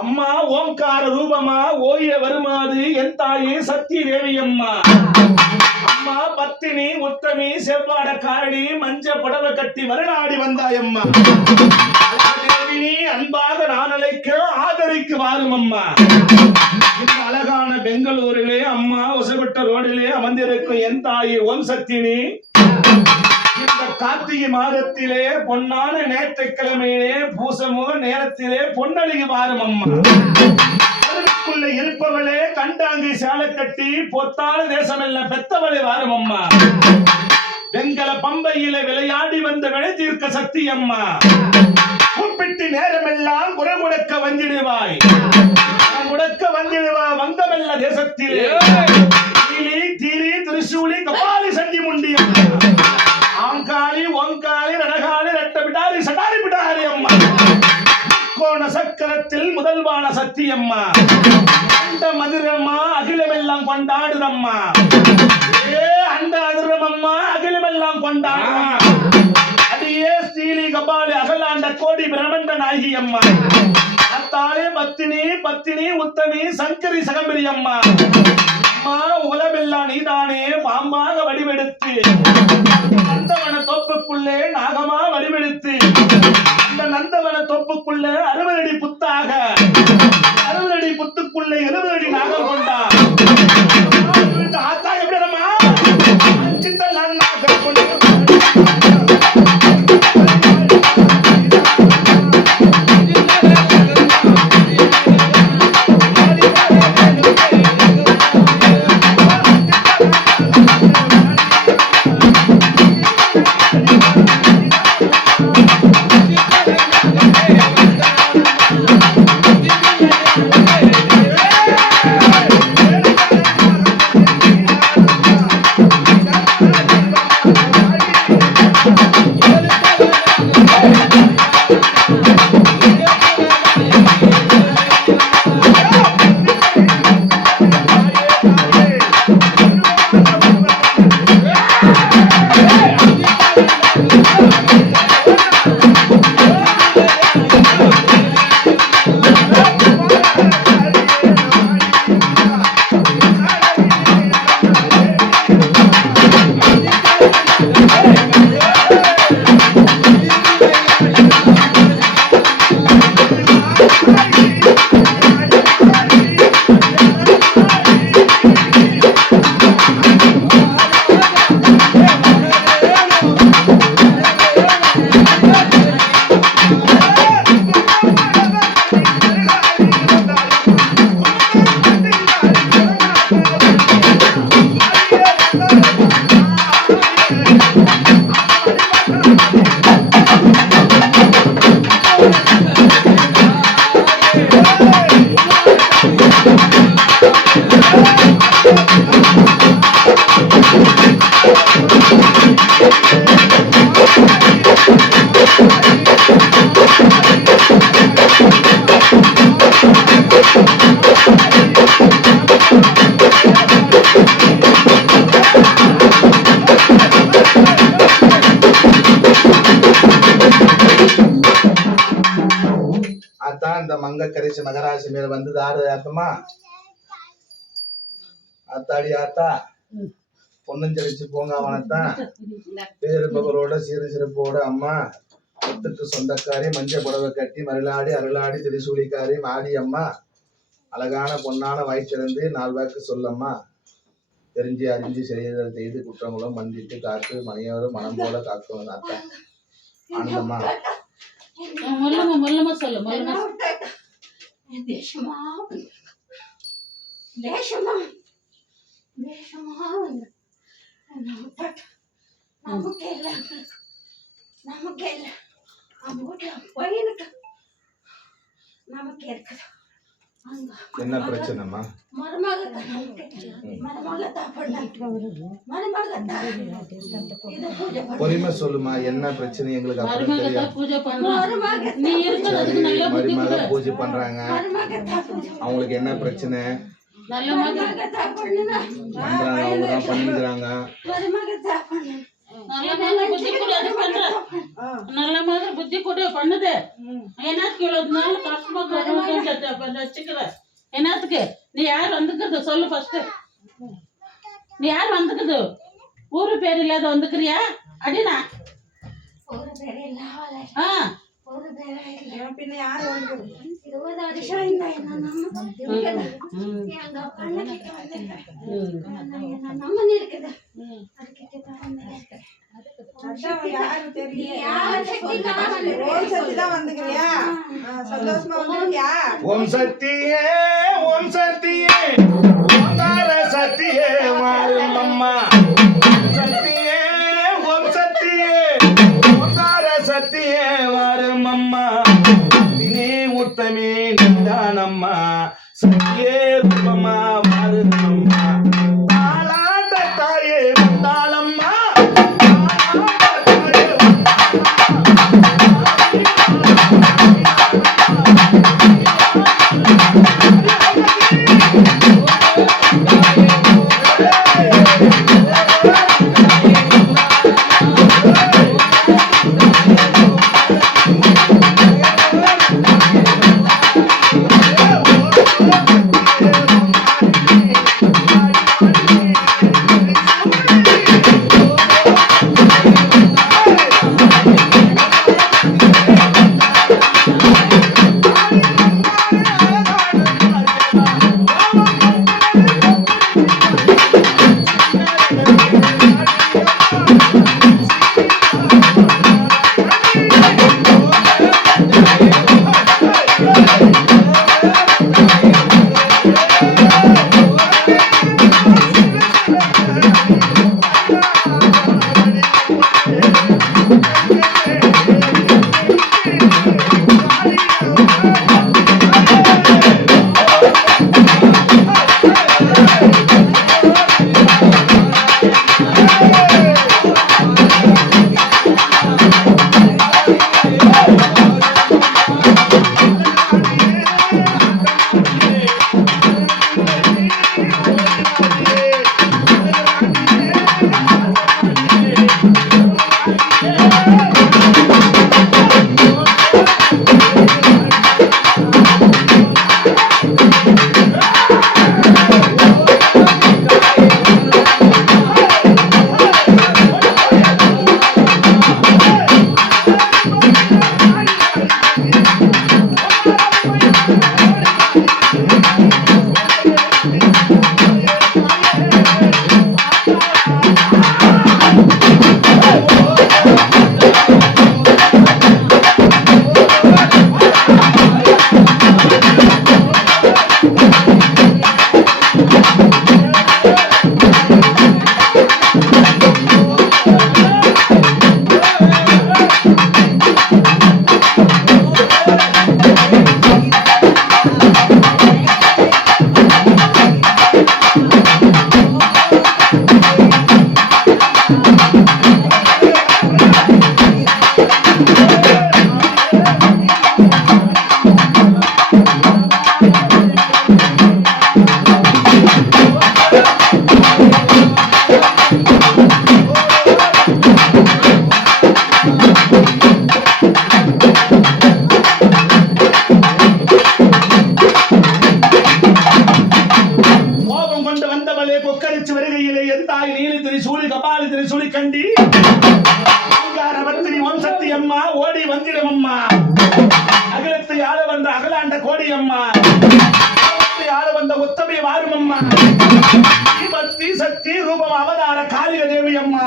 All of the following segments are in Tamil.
அம்மா ஓம்கார ரூபமா ஓய வருமாறு என் தாயே சக்தி தேவி அம்மா. அம்மா பத்தினி உத்தமி செவ்வாட காரணி மஞ்ச புடவை கட்டி மறுநாடி வந்தாயம்மா. தேவினி அன்பாக நான் அழைக்க ஆதரிக்கு வாரும் அம்மா. இந்த அழகான பெங்களூரிலே அம்மா ஒசகுட்ட ரோடிலே அமர்ந்திருக்கும் என் தாயே ஓம் சக்தினி இந்த கார்த்திகை மாதத்திலே பொன்னான ஞாயிற்றுக்கிழமையிலே பூசமுக நேரத்திலே பொன்னழிகு வாரும் அம்மா. அதற்குள்ள இருப்பவளே கண்டாங்கி சாலை கட்டி பொத்தாள தேசமெல்லாம் பெத்தவளே வாரும் அம்மா. வெங்கல பம்பையில விளையாடி வந்த வினை தீர்க்க சக்தி அம்மா. கூப்பிட்டு நேரமெல்லாம் குரல் முடக்க வந்திடுவாய், முடக்க வந்திடுவா வங்கமெல்ல தேசத்திலே தீலி தீரி திரிசூலி கபாலி சண்டி முண்டி ஆங்காளி ஒங்காளி ரணகாளி ரெட்ட பிடாரி சடாரி பிடாரி அம்மா. கோண சக்கரத்தில் முதல்வான சக்தி அம்மா. அண்ட மதுரம்மா அகிலமெல்லாம் கொண்டாடுதம்மா. ஏ அண்ட அதிரமம்மா அகிலமெல்லாம் கொண்டாடுதம்மா. அடியே ஸ்ரீலி கபாலி அகலாண்ட கோடி பிரமண்ட நாயகி அம்மா. அத்தாலே பத்தினி பத்தினி உத்தமி சங்கரி சகம்பரி அம்மா. அம்மா உலகமெல்லாம் நீதானே பாம்பாக வடிவெடுத்து நந்தவன தோப்புக்குள்ளே நாகமா வடிவெடுத்து அந்த நந்தவன தோப்புக்குள்ளே 60 அடி புத்தாக 60 அடி புத்துக்குள்ளே 70 அடி நாகம் கொண்டா ஆத்தா எப்படிமா சித்தலாம் நாகம் கொண்டு மங்க கரிசி மகராசி மேல வந்து ஆறு ஆத்தமா ஆத்தாடி ஆத்தா பொன்னஞ்சலிச்சு போங்க அவனத்தான் பேரு பகலோட சீர சிறப்போட அம்மா சொத்துக்கு சொந்தக்காரி மஞ்ச புடவை கட்டி மருளாடி அருளாடி திரிசூலிக்காரி மாடி அம்மா. அழகான பொன்னான வாய்ச்சிறந்து 4 வாக்கு சொல்லம்மா. தெரிஞ்சு அறிஞ்சு செய்தல் செய்து குற்றங்களும் மன்னிட்டு காத்து மணியோரும் மனம் போல காக்கும் அத்தா ஆனந்தம்மா. தேசமா தேசமா தேசமா நமக்கு இல்லை நமக்கு இல்லை பையனுக்கு நமக்கு இருக்குது. என்ன பிரச்சனைமா? பொறுமை சொல்லுமா, என்ன பிரச்சனை எங்களுக்கு மருமக பூஜை பண்றாங்க, அவங்களுக்கு என்ன பிரச்சனை பண்றாங்க, அவங்க தான் பண்ணிக்கிறாங்க. நல்ல மாதிரி புத்தி கொடு அது பண்ற நல்ல மாதிரி புத்தி கொடு பண்ணுது என்னத்துக்கு இவ்வளவு நாள் கஷ்டமா வச்சுக்கிற என்னத்துக்கு நீ யார் வந்துக்குது சொல்லு ஃபர்ஸ்ட் நீ யார் வந்துக்குது ஊரு பேர் இல்லாத வந்துக்கிறியா அடினா ஒரு பேரே இல்லாமல ஆ ஒரு பேரே இல்ல பின்ன யாரு வந்து 20 வருஷம் இந்த என்ன நம்ம எங்க அப்பா கிட்ட வந்திருக்கேன் என்ன நம்ம இருக்குது அதுக்கிட்ட தான் வந்திருக்கேன் அதான் யாரு தெரியல யார் சக்தி தான் ஓம் சக்தி தான் வந்துக்கிறியா சந்தோஷமா வந்துக்கியா ஓம் சக்தியே ஓம் சக்தியே ஓங்கார சக்தியே மாறும் அம்மா சக்தியே ஓம் சக்தியே ஓங்கார சக்தியே மாறும் அம்மா தினே உத்தமே நிதானம்மா சக்தியே ரூபமா மாறும் அம்மா தாளாட்ட தாயே வந்தாளம்மா கொக்கரிச்சு வருகையிலே என் தாய் நீலி திரிசூலி கபாலி திரிசூலி கண்டி பத்தினி ஓம் சக்தி அம்மா ஓடி வந்திடும் அம்மா அகிலத்தை ஆள வந்த அகலாண்ட கோடி அம்மா ஆள வந்த உத்தமி வாரும் அம்மா பக்தி சக்தி ரூபம் அவதார காளிக தேவி அம்மா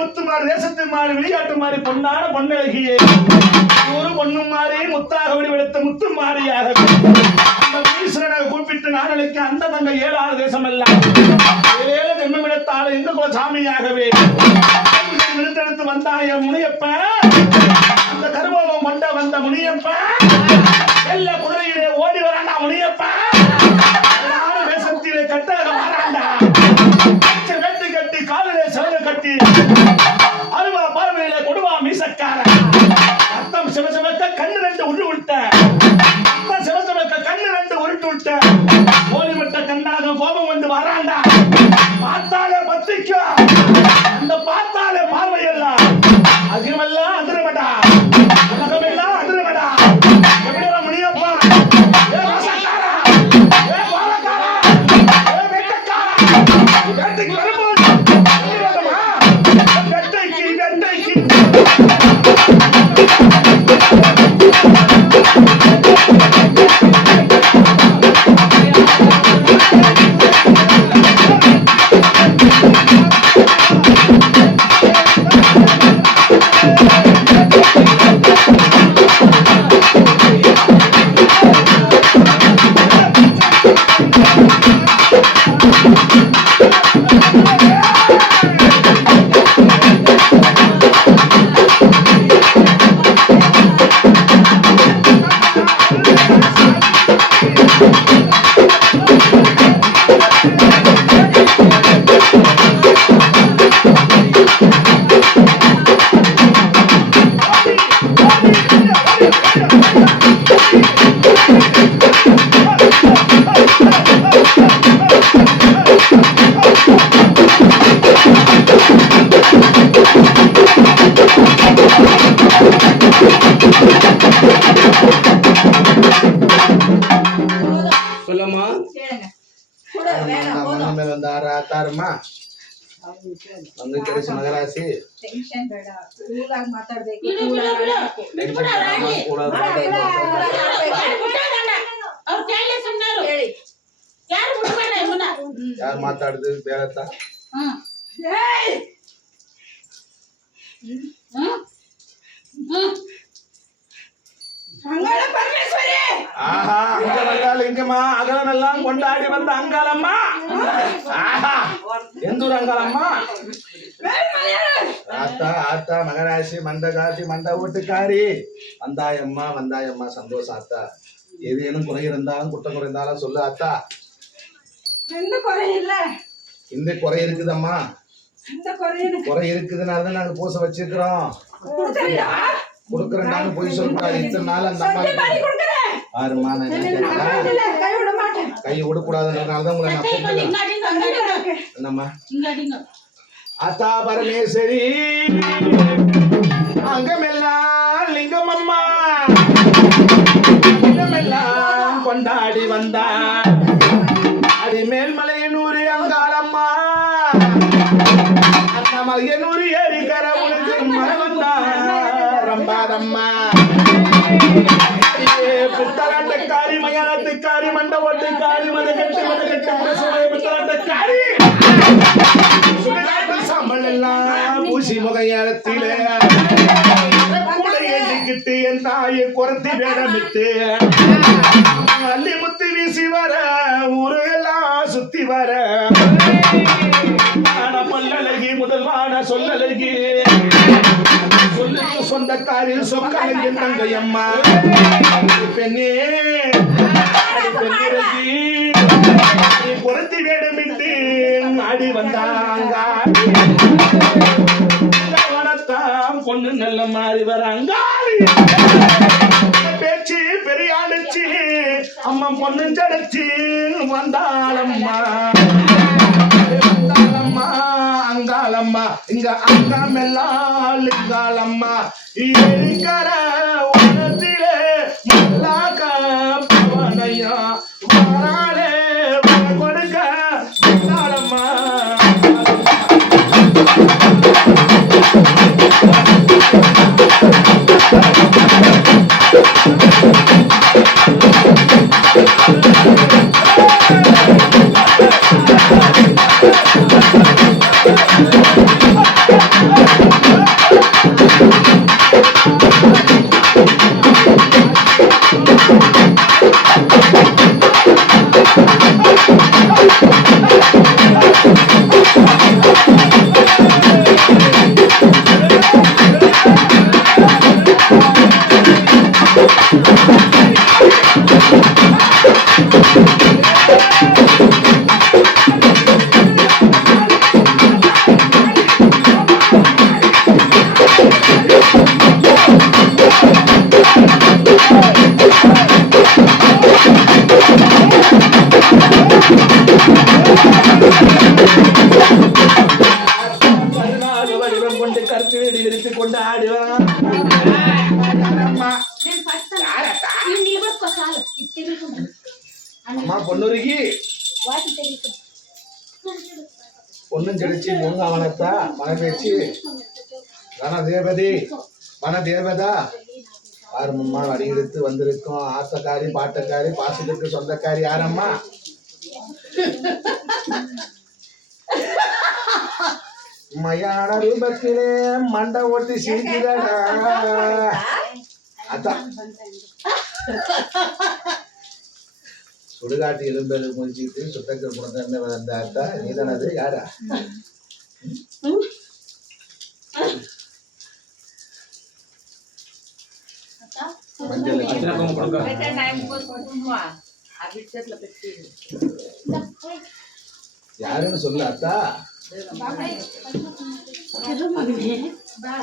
முத்துமாறு தேசத்து மாறி விளையாட்டு மாறி பொன்னான பொன்னழகியே ஒரு பொண்ணும் மாறி முத்தாக வடிவெடுத்த முத்து மாறியாக ஈஸ்வரனை கூப்பிட்டு நாடலுக்கு அந்த தங்க 7 தேசம் எல்லாம் 7 ஜென்மமிடத்தால இந்த குல சாமியாகவே நிறுத்தெடுத்து வந்தாய முனியப்ப அந்த கருவோகம் கொண்ட வந்த முனியப்ப எல்லா குதிரையிலே ஓடி வராண்டா முனியப்ப வேசத்திலே கட்டாக மாறாண்டா வெட்டி கட்டி காலிலே சிறகு கட்டி அருவா பார்வையில கொடுவா மீசக்கார அர்த்தம் சிவசமக்க கண்ணு 2 உருட்டு விட்ட அர்த்தம் சிவசமக்க கண்ணு 2 உருட்டு விட்ட ஓடிவிட்ட கண்ணாக கோபம் வந்து வராண்டா பார்த்தாலே பத்திக்கும் அந்த பார்த்தா ಮನೆ ಮೇಲೆ ಒಂದು ಆರ ಆತಾರಮ್ಮ ಒಂದು ಕಳಿಸಿ ಮಗರಾಸಿ ಟೆನ್ಷನ್ ಬೇಡ ಕೂಲಾಗಿ ಮಾತಾಡ್ಬೇಕು ಬಿಡು, ಬಿಡು, ಬಿಡು. ಬಿಟ್ಬಿಡು ಅವ್ರ ಆಗಿ. ಅವ್ರು ಕೇಳಿ ಸುಮ್ನಾರು. ಯಾರು ಬಿಡ್ಬೇಡ ಇವನ್ನ. ಯಾರು ಮಾತಾಡಿದ್ರು ಬೇಡತ್ತ ಹ್ಮ್. ಹ್ಮ್. ಹ್ಮ್. ಮಂಗಳ ಪರಮೇಶ್ವರಿ ஆஹா அங்கலங்க லிங்கம்மா அகலமெல்லாம் கொண்டாடி வந்த அங்காளம்மா ஆஹா எந்தூர் அங்காளம்மா ஆத்தா ஆத்தா மகராசி மண்டகாசி மண்ட வீட்டுக்காரி வந்தாயம்மா சந்தோஷம் ஆத்தா ஏதேனும் குறை இருந்தாலும் குற்றம் குறைந்தாலும் சொல்லு ஆத்தா எந்த குறையும் இல்ல இந்த குறை இருக்குதம்மா இந்த குறையும் குறை இருக்குதுனால தான் நாங்க பூசை வச்சிருக்கிறோம் கொடுக்கறியா கொடுக்கறேன்னு போய் சொல்லக்கூடாது இத்தனை நாள் அந்த அம்மா கொடுக்கறேன் ஆறுமா நான் என்ன கேட்டேன் கை விட மாட்டேன் கை விடக்கூடாதுன்றதுனால தான் உங்களை நான் இங்க கூப்பிடுறேன் அடிங்க, அங்க அடிங்க. என்னம்மா இங்க அடிங்க. ஆத்தா பரமேஸ்வரி அங்கமெல்லாம் லிங்கமம்மா அங்கமெல்லாம் கொண்டாடி வந்தா அடி மேல்மலையனூர் அங்காளம்மா அந்த மலையனூர் ஏரிக்கர உனக்கு மரவந்தா ரம்பாதம்மா பித்தலாட்டக்காரி மயானத்துக்காரி மண்டபத்துக்காரி மதகட்டு பித்தலாட்டக்காரி சாம்பல் எல்லாம் பூசி முகையத்தில கூட எழுதிக்கிட்டு என் தாயை குறைத்தி வேடமிட்டு அள்ளி முத்தி வீசி வர ஊரு எல்லாம் சுத்தி வர பல்லழகி முதல்வான சொல்லழகி சொல்லுக்கு சொந்தக்காரி சொக்கழகி தங்கையம்மா பெண்ணே பெண்ணிறகி குறைத்தி வேடமிட்டு ஆடி வந்தாங்க வனத்தான் பொண்ணு நல்ல மாறி வராங்க பேச்சு பெரியாளுச்சு அம்மா பொண்ணு ஜடச்சு வந்தாளம்மா அங்காளம்மா இங்க அங்கமெல்லாம் லிங்காளம்மா இருக்கிற உலகத்திலே மல்லாக்க பவனையா வராளே கொடுக்க அங்காளம்மா வடிவம் கொண்டு கருத்து விரித்து கொண்டு ஆடுவான் அம்மா பொண்ணுருகி பொண்ணும் கிடைச்சி மூங்க வனத்தா மனப்பேச்சு வனதேவதா ஆறுமம்மா வடிவெடுத்து வந்திருக்கோம் ஆத்தக்காரி பாட்டக்காரி பாசத்துக்கு சொந்தக்காரி யாரம்மா மயான ரூபத்திலே மண்டை ஓட்டி சிரிக்கிறடா அதான் சுடுகாட்டு எலும்பெரு முடிச்சிட்டு சுத்தக்கர் குணத்தை வந்த அத்தா நீதானது யாரா மஞ்சள் யாருன்னு சொல்லு அத்தா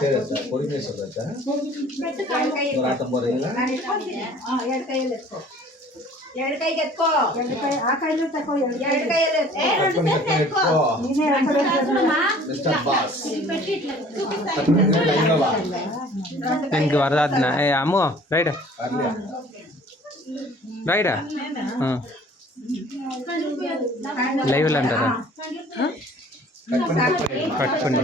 சரி அத்தா பொறுமையா சொல்லு அத்தா ஒரு ஆட்டம் போறீங்களா ಎರಡು ಕೈಗೆ ಎತ್ಕೋ ಆ ಕೈಲಿ ತಕೋ ಎರಡು எனக்கு வரதாதுண்ணா ஏ அம்மு ரைடா ரைடா లైవ్లు అంటారా? కట్ பண்ணி